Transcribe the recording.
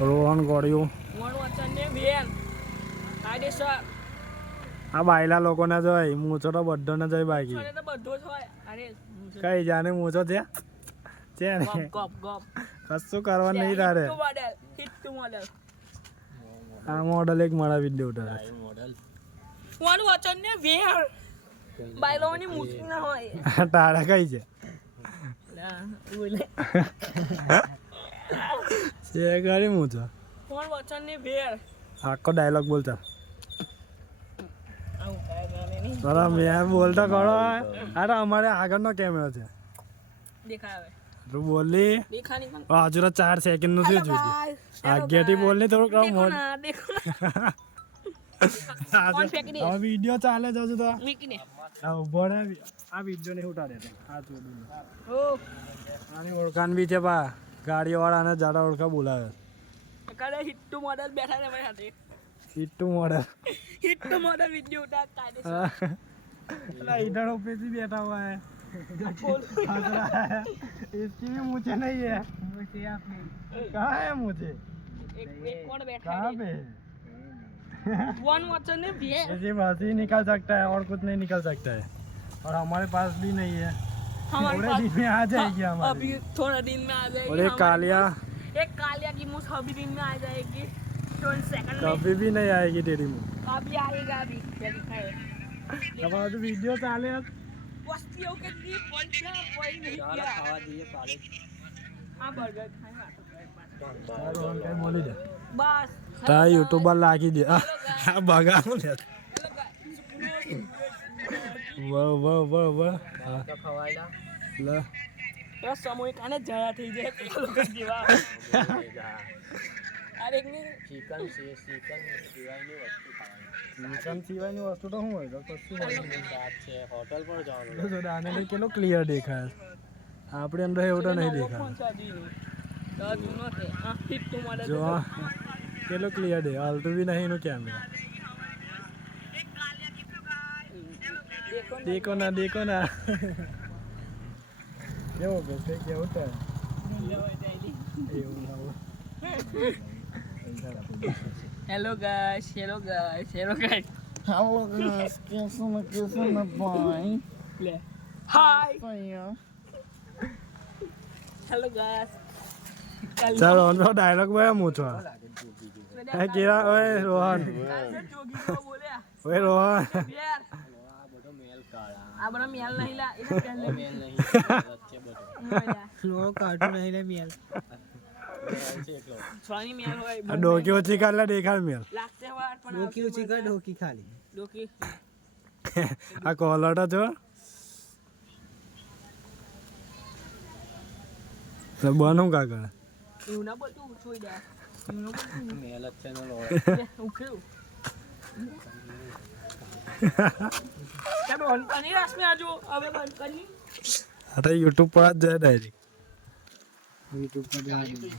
રોહન ગોળ્યું આ બાયલા લોકોને જોઈ મૂછો તો બધો ને જોઈ બાકી કઈ જાને મૂછો છે ને કશું કરવા નહીં તારે આ મોડલ એક મારા વિડિયો ઉતારે તારા કઈ છે ગાડી મૂછો આખો ડાયલોગ બોલતા મેં બોલતા કરો અરે અમારે આગળનો કેમેરો છે તું બોલી હજુ 4 સેકન્ડ નું થયું જોઈ આગેથી બોલની થોડુંક વિડીયો ચાલે છે હજુ તો ઉભો રહે આ વિડીયો નહીં ઉતારે આની ઓળખાણ બી છે બા ગાડીઓ વાળાને જાડા ઓળખા બોલાવે હિટ્ટુ મોડલ બેઠા છે મારી સાથે હિટ્ટુ મોડલ वीडियो उठाता है इधर पे भी बैठा हुआ है इसकी भी मुझे नहीं है कहाँ है मुझे एक कौन बैठा कहाँ पे वन वचन ने भी है ऐसी बात ही निकल सकता है और कुछ नहीं निकल सकता है और हमारे पास भी नहीं है हमारे थोड़े दिन में आ जाएगी हमारी अभी थोड़ा दिन में आ जाएगी और एक कालिया की मूछ अभी दिन में आ जाएगी 20 सेकंड में कभी भी नहीं आएगी तेरी मुँह अभी आएगा अभी अब तो वीडियो चाले वस्तियों के लिए पंचा कोई नहीं किया खावा दिए पाले हां बर्गर खाए बोली जा बस ता यूट्यूबर लागी दे बगा ले वाह खवायला ला तो સમય કાને જરા થઈ જાય પેલો જીવા અરે ચિકન સિવાયની વસ્તુ ખાવાની ચિકન સિવાયની વસ્તુ તો શું હોય તો કશું વાત છે હોટલ પર જવાનું જો દાને કેટલો ક્લિયર દેખાય આપણે અંદર એવું તો નહીં દેખાય જો કેટલો ક્લિયર દે હાલતું બી નહીં એનું કેમેરા देखो ना કેવો બેસે કેવો તો हेलो गाइस hello guys कैसे ना भाई ले हाय हेलो गाइस चलो उनको डायलॉग में मुझो है केरा ओए रोहन ओए रोहन આ બનો મેલ નહીં લા એ પહેલે મેલ નહીં વચ્ચે બધો લો કાર્ટૂન નહીં લે મેલ છોની મેલ હોય ડોકી ઓછી કાલે દેખાડ મેલ લાગતે વાર પણ ડોકી ઓછી કર ડોકી ખાલી ડોકી આ કોલર જો તો બનું કાકા એવું ના બોલ તું છોઈ દે એવું ના બોલ મેલ જ છે નો લો ઉખેવું બંધ કરી રાસમે આજો હવે બંધ કરી અરે YouTube પર જ જાય ડાયરેક્ટ YouTube પર જાય